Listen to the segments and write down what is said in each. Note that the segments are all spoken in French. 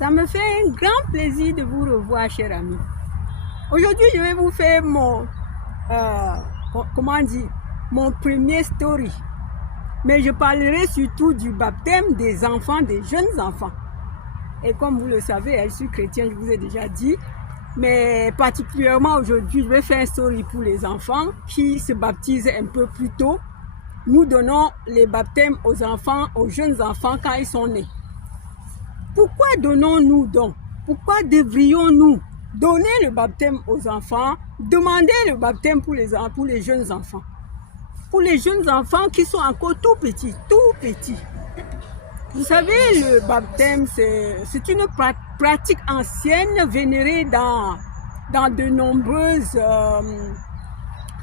Ça me fait un grand plaisir de vous revoir, chers amis. Aujourd'hui, je vais vous faire mon premier story. Mais je parlerai surtout du baptême des enfants, des jeunes enfants. Et comme vous le savez, je suis chrétienne, je vous ai déjà dit. Mais particulièrement aujourd'hui, je vais faire un story pour les enfants qui se baptisent un peu plus tôt. Nous donnons les baptêmes aux enfants, aux jeunes enfants quand ils sont nés. Pourquoi donnons-nous donc? Pourquoi devrions-nous donner le baptême aux enfants, demander le baptême pour les jeunes enfants? Pour les jeunes enfants qui sont encore tout petits, Vous savez, le baptême, c'est une pratique ancienne vénérée dans de nombreuses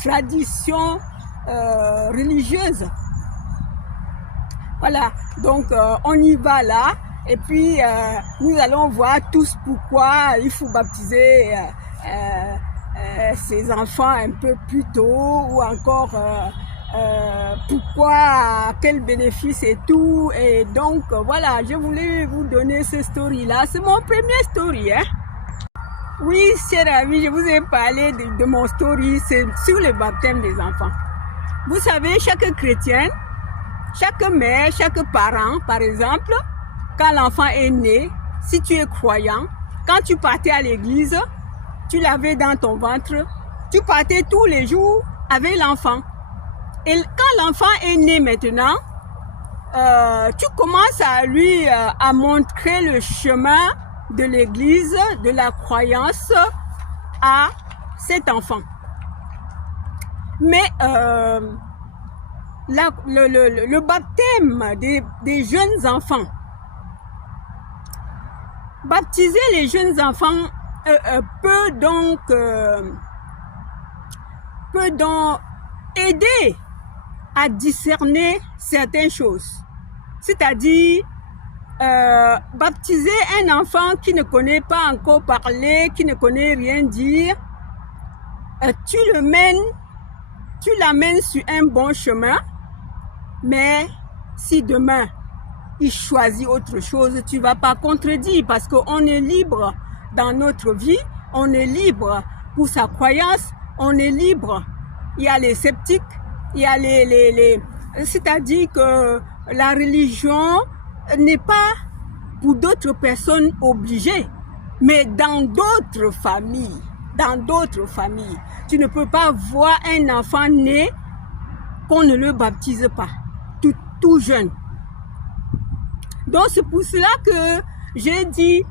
traditions religieuses. Voilà, donc on y va là. Et puis, nous allons voir tous pourquoi il faut baptiser ces enfants un peu plus tôt ou encore pourquoi, quel bénéfice et tout. Et donc, voilà, je voulais vous donner ce story-là. C'est mon premier story, hein. Oui, chers amis, je vous ai parlé de mon story, c'est sur le baptême des enfants. Vous savez, chaque chrétien, chaque mère, chaque parent, par exemple, quand l'enfant est né, si tu es croyant, quand tu partais à l'église, tu l'avais dans ton ventre, tu partais tous les jours avec l'enfant. Et quand l'enfant est né maintenant, tu commences à lui à montrer le chemin de l'église, de la croyance à cet enfant. Mais le baptême des jeunes enfants, baptiser les jeunes enfants peut donc aider à discerner certaines choses. C'est-à-dire, baptiser un enfant qui ne connaît pas encore parler, qui ne connaît rien dire, tu l'amènes sur un bon chemin, mais si demain, il choisit autre chose, tu ne vas pas contredire parce qu'on est libre dans notre vie, on est libre pour sa croyance, on est libre. Il y a les sceptiques, il y a c'est-à-dire que la religion n'est pas pour d'autres personnes obligées, mais dans d'autres familles, tu ne peux pas voir un enfant né qu'on ne le baptise pas, tout jeune. Donc c'est pour cela que j'ai dit,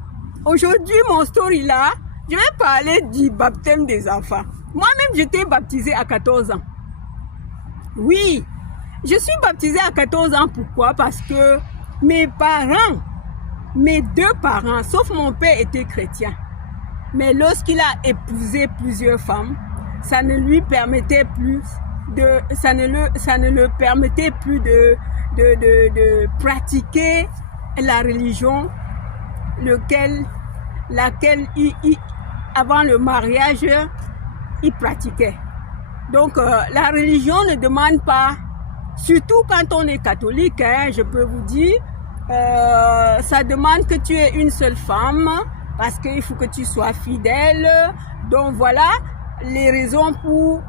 aujourd'hui mon story là, je vais parler du baptême des enfants. Moi-même j'étais baptisée à 14 ans. Oui, je suis baptisée à 14 ans, pourquoi? Parce que mes deux parents, sauf mon père était chrétien. Mais lorsqu'il a épousé plusieurs femmes, ça ne lui permettait plus de pratiquer la religion laquelle avant le mariage, il pratiquait. Donc, la religion ne demande pas, surtout quand on est catholique, hein, je peux vous dire, ça demande que tu aies une seule femme, parce qu'il faut que tu sois fidèle. Donc, voilà les raisons pour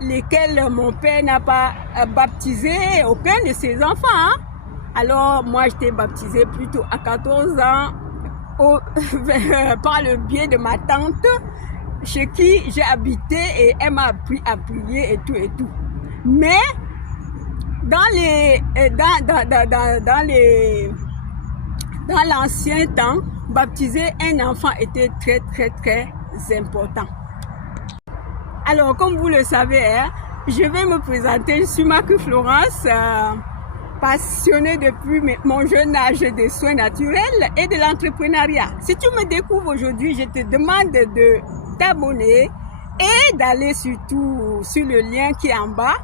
lesquelles mon père n'a pas baptisé aucun de ses enfants. Hein. Alors, moi, j'étais baptisée plutôt à 14 ans par le biais de ma tante, chez qui j'ai habité et elle m'a appris à prier et tout. Mais, dans l'ancien temps, baptiser un enfant était très important. Alors, comme vous le savez, hein, je vais me présenter. Je suis Marc Florence, passionnée depuis mon jeune âge des soins naturels et de l'entrepreneuriat. Si tu me découvres aujourd'hui, je te demande de t'abonner et d'aller surtout sur le lien qui est en bas,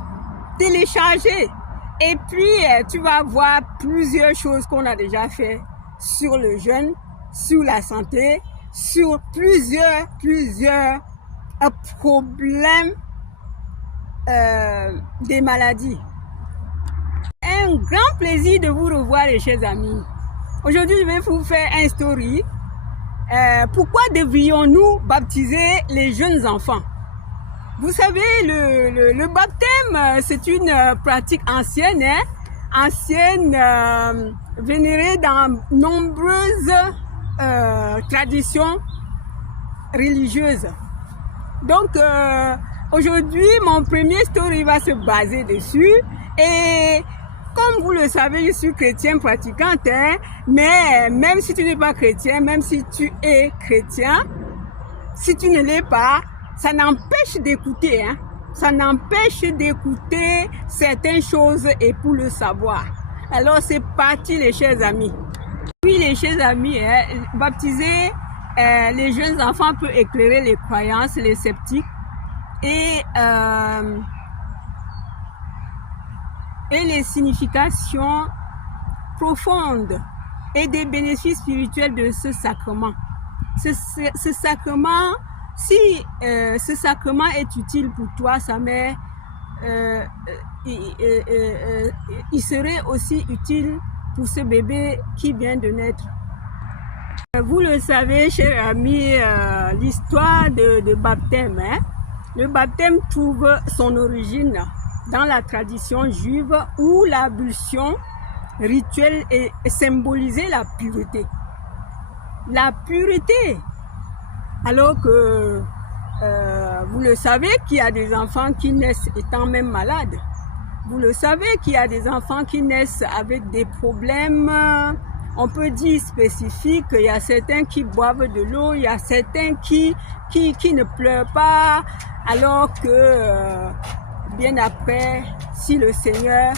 télécharger. Et puis, tu vas voir plusieurs choses qu'on a déjà fait sur le jeûne, sur la santé, sur plusieurs problèmes des maladies. Un grand plaisir de vous revoir, les chers amis. Aujourd'hui, je vais vous faire un story. Pourquoi devrions-nous baptiser les jeunes enfants? Vous savez, le baptême, c'est une pratique ancienne, vénérée dans nombreuses traditions religieuses. Donc, aujourd'hui, mon premier story va se baser dessus. Et comme vous le savez, je suis chrétien pratiquante, mais même si tu n'es pas chrétien, même si tu es chrétien, si tu ne l'es pas, ça n'empêche d'écouter, ça n'empêche d'écouter certaines choses et pour le savoir. Alors c'est parti les chers amis. Oui les chers amis, baptiser les jeunes enfants peut éclairer les croyances, les sceptiques et les significations profondes et des bénéfices spirituels de ce sacrement. Ce sacrement, si ce sacrement est utile pour toi, sa mère, il serait aussi utile pour ce bébé qui vient de naître. Vous le savez, chers amis, l'histoire de baptême. Le baptême trouve son origine dans la tradition juive où l'ablution rituelle symbolisait la pureté. La pureté. Alors que vous le savez qu'il y a des enfants qui naissent étant même malades. Vous le savez qu'il y a des enfants qui naissent avec des problèmes, on peut dire spécifiques. Il y a certains qui boivent de l'eau, il y a certains qui ne pleurent pas, alors que bien après, si le Seigneur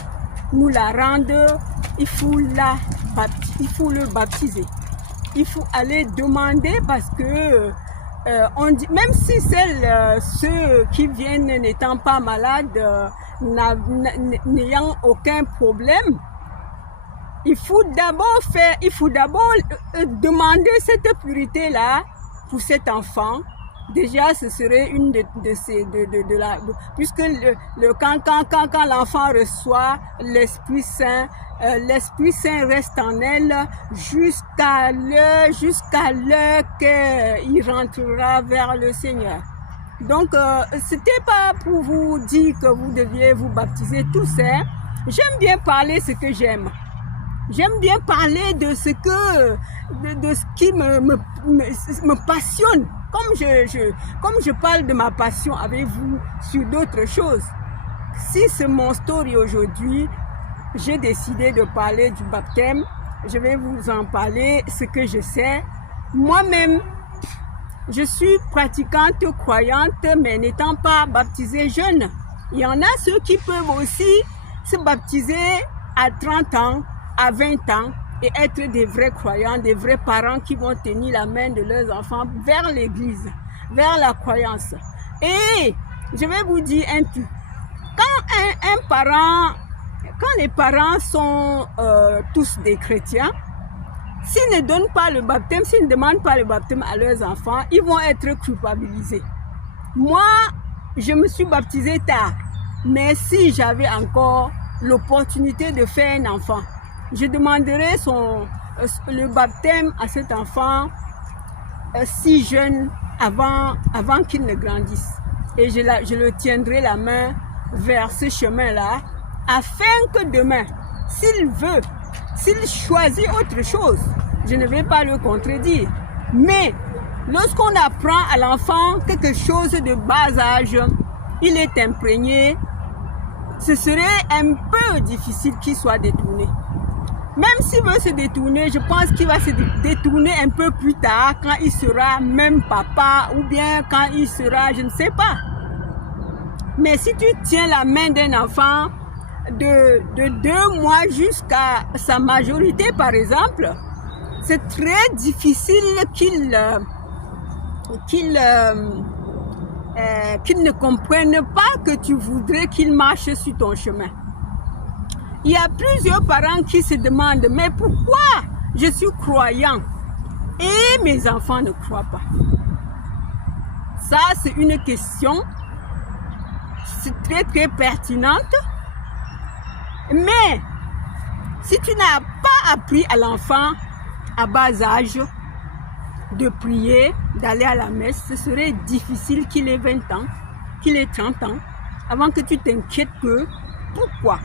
nous la rende, il faut le baptiser. Il faut aller demander parce que on dit, même si ceux qui viennent n'étant pas malades, n'ayant aucun problème, il faut d'abord demander cette pureté-là pour cet enfant. Déjà, ce serait une puisque quand l'enfant reçoit l'Esprit Saint reste en elle jusqu'à l'heure qu'il rentrera vers le Seigneur. Donc, c'était pas pour vous dire que vous deviez vous baptiser tous, J'aime bien parler ce que j'aime. J'aime bien parler de ce qui me passionne. Comme je parle de ma passion avec vous sur d'autres choses. Si c'est mon story aujourd'hui, j'ai décidé de parler du baptême. Je vais vous en parler ce que je sais. Moi-même, je suis pratiquante, croyante, mais n'étant pas baptisée jeune. Il y en a ceux qui peuvent aussi se baptiser à 30 ans, à 20 ans, et être des vrais croyants, des vrais parents qui vont tenir la main de leurs enfants vers l'église, vers la croyance. Et je vais vous dire un truc. Quand les parents sont tous des chrétiens, s'ils ne donnent pas le baptême, s'ils ne demandent pas le baptême à leurs enfants, ils vont être culpabilisés. Moi, je me suis baptisée tard, mais si j'avais encore l'opportunité de faire un enfant, je demanderais le baptême à cet enfant si jeune avant qu'il ne grandisse. Et je le tiendrai la main vers ce chemin-là afin que demain, s'il choisit autre chose, je ne vais pas le contredire. Mais lorsqu'on apprend à l'enfant quelque chose de bas âge, il est imprégné, ce serait un peu difficile qu'il soit détourné. Même s'il veut se détourner, je pense qu'il va se détourner un peu plus tard, quand il sera même papa, ou bien quand il sera, je ne sais pas. Mais si tu tiens la main d'un enfant de 2 mois jusqu'à sa majorité, par exemple, c'est très difficile qu'il ne comprenne pas que tu voudrais qu'il marche sur ton chemin. Il y a plusieurs parents qui se demandent, mais pourquoi je suis croyant et mes enfants ne croient pas? Ça, c'est une question, c'est très très pertinente. Mais si tu n'as pas appris à l'enfant à bas âge de prier, d'aller à la messe, ce serait difficile qu'il ait 20 ans, qu'il ait 30 ans, avant que tu t'inquiètes que pourquoi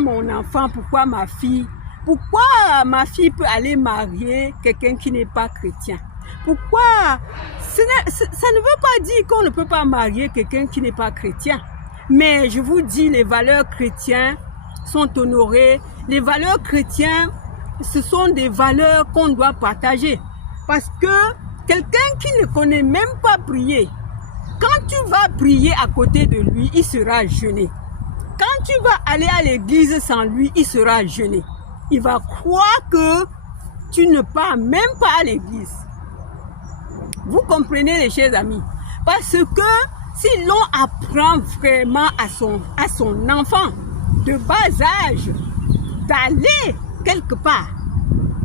mon enfant, pourquoi ma fille peut aller marier quelqu'un qui n'est pas chrétien? Pourquoi? Ça ne veut pas dire qu'on ne peut pas marier quelqu'un qui n'est pas chrétien. Mais je vous dis, les valeurs chrétiennes sont honorées. Les valeurs chrétiennes, ce sont des valeurs qu'on doit partager. Parce que quelqu'un qui ne connaît même pas prier, quand tu vas prier à côté de lui, il sera gêné. Quand tu vas aller à l'église sans lui, il sera gêné. Il va croire que tu ne pars même pas à l'église. Vous comprenez, les chers amis? Parce que si l'on apprend vraiment à son enfant de bas âge d'aller quelque part,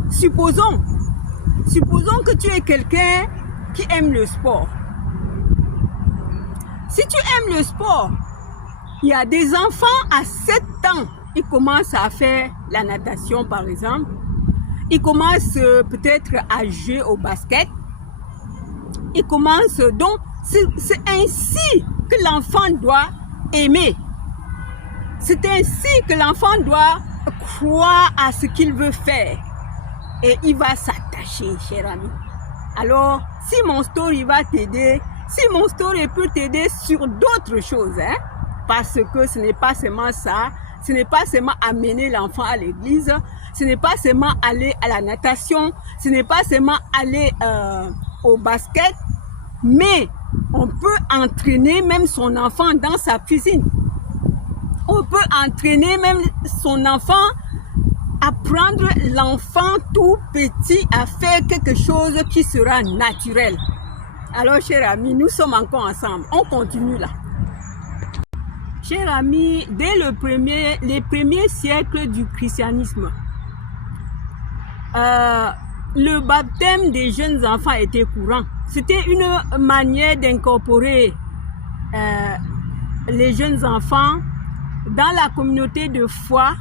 supposons que tu es quelqu'un qui aime le sport. Si tu aimes le sport, il y a des enfants à 7 ans, ils commencent à faire la natation par exemple. Ils commencent peut-être à jouer au basket. Ils commencent donc, c'est ainsi que l'enfant doit aimer. C'est ainsi que l'enfant doit croire à ce qu'il veut faire. Et il va s'attacher, cher ami. Alors, si mon story va t'aider, si mon story peut t'aider sur d'autres choses, hein, parce que ce n'est pas seulement ça, ce n'est pas seulement amener l'enfant à l'église, ce n'est pas seulement aller à la natation, ce n'est pas seulement aller au basket, mais on peut entraîner même son enfant dans sa cuisine. On peut entraîner même son enfant, apprendre l'enfant tout petit à faire quelque chose qui sera naturel. Alors, chers amis, nous sommes encore ensemble. On continue là. Chers amis, dès les premiers siècles du christianisme, le baptême des jeunes enfants était courant. C'était une manière d'incorporer les jeunes enfants dans la communauté de foi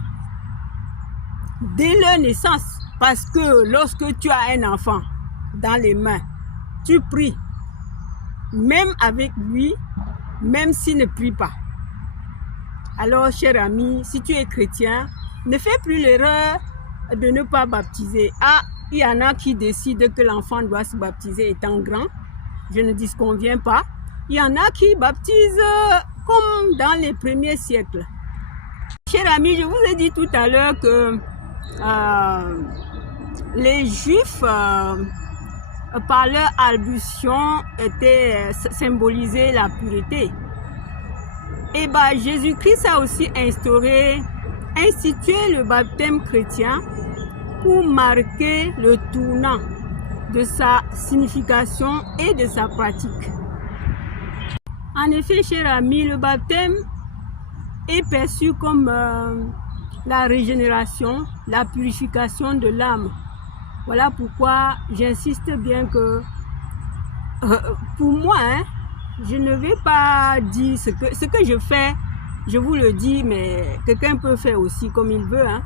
dès leur naissance. Parce que lorsque tu as un enfant dans les mains, tu pries, même avec lui, même s'il ne prie pas. Alors, cher ami, si tu es chrétien, ne fais plus l'erreur de ne pas baptiser. Ah, il y en a qui décident que l'enfant doit se baptiser étant grand. Je ne disconviens pas. Il y en a qui baptisent comme dans les premiers siècles. Cher ami, je vous ai dit tout à l'heure que les Juifs, par leur albution, symbolisaient la pureté. Et bien, Jésus-Christ a aussi institué le baptême chrétien pour marquer le tournant de sa signification et de sa pratique. En effet, chers amis, le baptême est perçu comme la régénération, la purification de l'âme. Voilà pourquoi j'insiste bien que, pour moi, hein, je ne vais pas dire ce que je fais, je vous le dis, mais quelqu'un peut faire aussi comme il veut. Hein.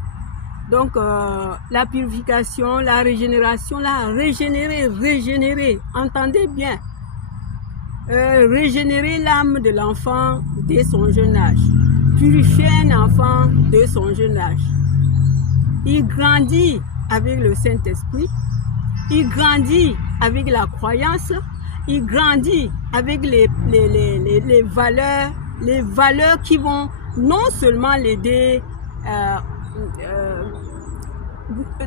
Donc, la purification, la régénération, régénérer, entendez bien. Régénérer l'âme de l'enfant dès son jeune âge. Purifier un enfant dès son jeune âge. Il grandit avec le Saint-Esprit. Il grandit avec la croyance. Il grandit avec les valeurs qui vont non seulement l'aider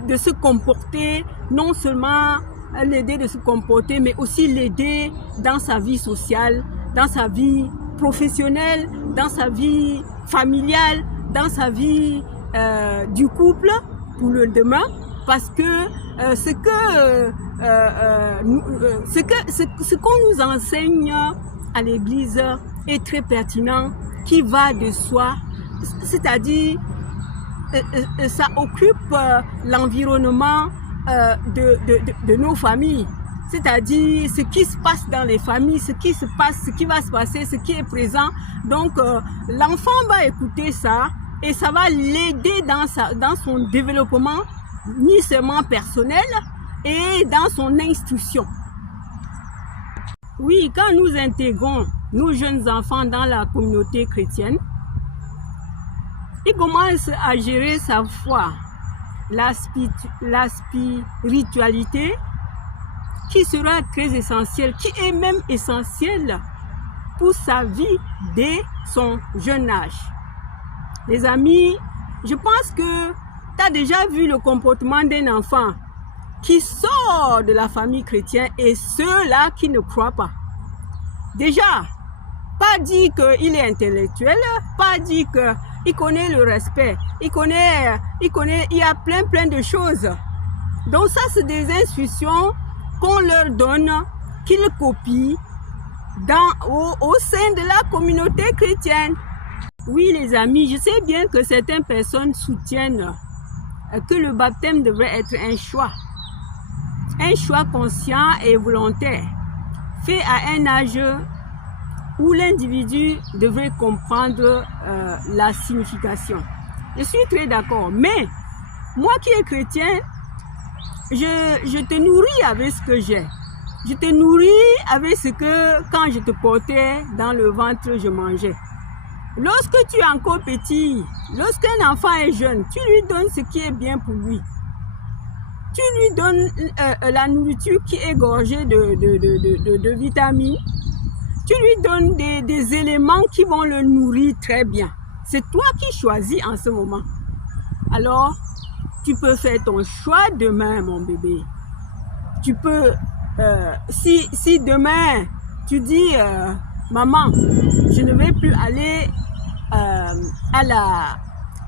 de se comporter, non seulement l'aider de se comporter, mais aussi l'aider dans sa vie sociale, dans sa vie professionnelle, dans sa vie familiale, dans sa vie du couple pour le demain, parce que ce qu'on nous enseigne à l'église est très pertinent, qui va de soi, c'est-à-dire ça occupe l'environnement de nos familles, c'est-à-dire ce qui se passe dans les familles, ce qui va se passer, ce qui est présent. Donc l'enfant va écouter ça et ça va l'aider dans son développement ni seulement personnel, et dans son instruction. Oui, quand nous intégrons nos jeunes enfants dans la communauté chrétienne, ils commencent à gérer sa foi, la spiritualité, qui sera très essentielle, qui est même essentielle pour sa vie dès son jeune âge. Les amis, je pense que tu as déjà vu le comportement d'un enfant qui sort de la famille chrétienne et ceux-là qui ne croient pas. Déjà, pas dit qu'il est intellectuel, pas dit qu'il connaît le respect, il y a plein de choses. Donc ça, c'est des instructions qu'on leur donne, qu'ils copient au sein de la communauté chrétienne. Oui, les amis, je sais bien que certaines personnes soutiennent que le baptême devrait être un choix conscient et volontaire, fait à un âge où l'individu devrait comprendre la signification. Je suis très d'accord, mais moi qui est chrétien, je te nourris avec ce que j'ai. Je te nourris avec ce que, quand je te portais dans le ventre, je mangeais. Lorsque tu es encore petit, lorsqu'un enfant est jeune, tu lui donnes ce qui est bien pour lui. Tu lui donnes la nourriture qui est gorgée de vitamines. Tu lui donnes des éléments qui vont le nourrir très bien. C'est toi qui choisis en ce moment. Alors, tu peux faire ton choix demain, mon bébé. Tu peux, si demain, tu dis, maman, je ne vais plus aller à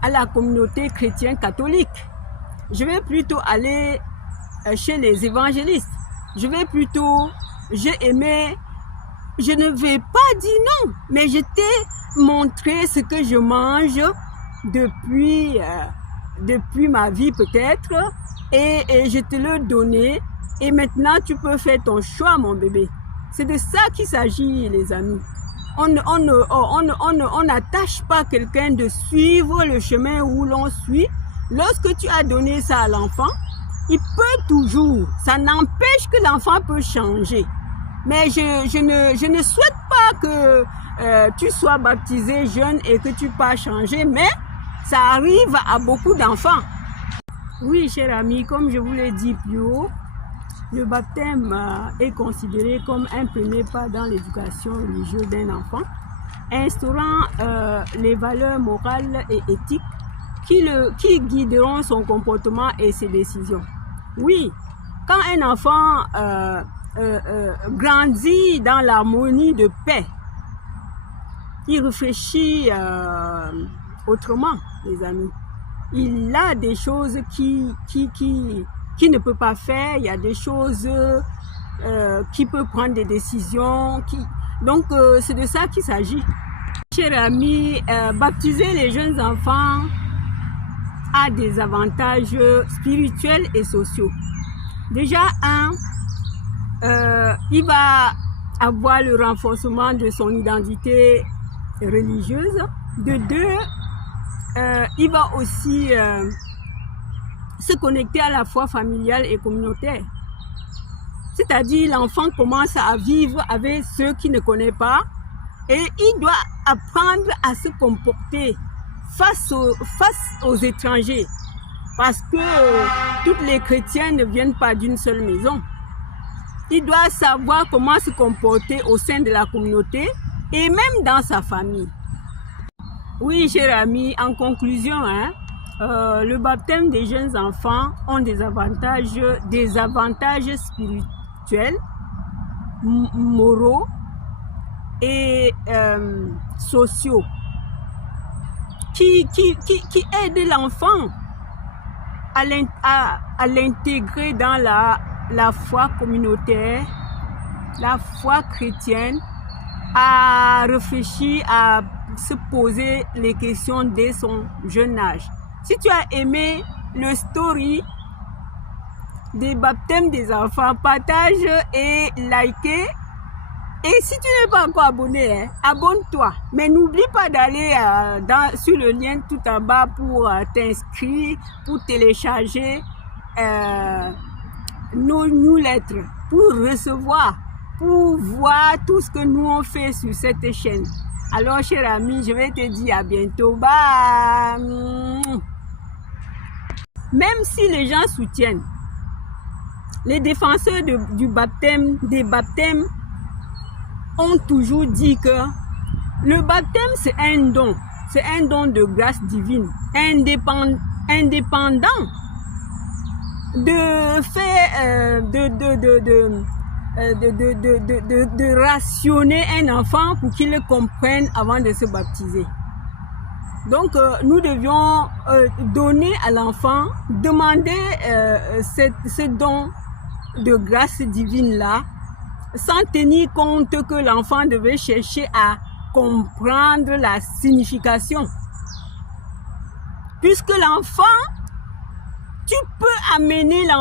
la communauté chrétienne catholique. Je vais plutôt aller chez les évangélistes. Je ne vais pas dire non, mais je t'ai montré ce que je mange depuis ma vie peut-être, et je te l'ai donné, et maintenant tu peux faire ton choix, mon bébé. C'est de ça qu'il s'agit, les amis. On n'attache pas quelqu'un de suivre le chemin où l'on suit. Lorsque tu as donné ça à l'enfant, il peut toujours, ça n'empêche que l'enfant peut changer. Mais je ne souhaite pas que tu sois baptisé jeune et que tu pas changer, mais ça arrive à beaucoup d'enfants. Oui, cher ami, comme je vous l'ai dit plus haut, le baptême est considéré comme un premier pas dans l'éducation religieuse d'un enfant, instaurant les valeurs morales et éthiques qui guideront son comportement et ses décisions. Oui, quand un enfant grandit dans l'harmonie de paix, il réfléchit autrement, les amis. Il a des choses qui ne peut pas faire, il y a des choses qui peut prendre des décisions. Donc, c'est de ça qu'il s'agit. Chers amis, baptiser les jeunes enfants a des avantages spirituels et sociaux. Déjà, il va avoir le renforcement de son identité religieuse. De deux, il va aussi se connecter à la foi familiale et communautaire. C'est-à-dire, l'enfant commence à vivre avec ceux qu'il ne connaît pas et il doit apprendre à se comporter face aux étrangers, parce que toutes les chrétiens ne viennent pas d'une seule maison. Il doit savoir comment se comporter au sein de la communauté et même dans sa famille. Oui, chers amis, en conclusion, le baptême des jeunes enfants ont des avantages spirituels, moraux et sociaux qui aident l'enfant à l'intégrer dans la foi communautaire, la foi chrétienne, à réfléchir, à se poser les questions dès son jeune âge. Si tu as aimé le story des baptêmes des enfants, partage et likez. Et si tu n'es pas encore abonné, abonne-toi. Mais n'oublie pas d'aller sur le lien tout en bas pour t'inscrire, pour télécharger nos newsletters, pour recevoir, pour voir tout ce que nous on fait sur cette chaîne. Alors, cher ami, je vais te dire à bientôt. Bye. Même si les gens soutiennent, les défenseurs des baptêmes ont toujours dit que le baptême, c'est un don. C'est un don de grâce divine, indépendant de faire, de rationner un enfant pour qu'il le comprenne avant de se baptiser. Donc, nous devions donner à l'enfant, demander ce don de grâce divine-là, sans tenir compte que l'enfant devait chercher à comprendre la signification. Puisque l'enfant, tu peux amener l'enfant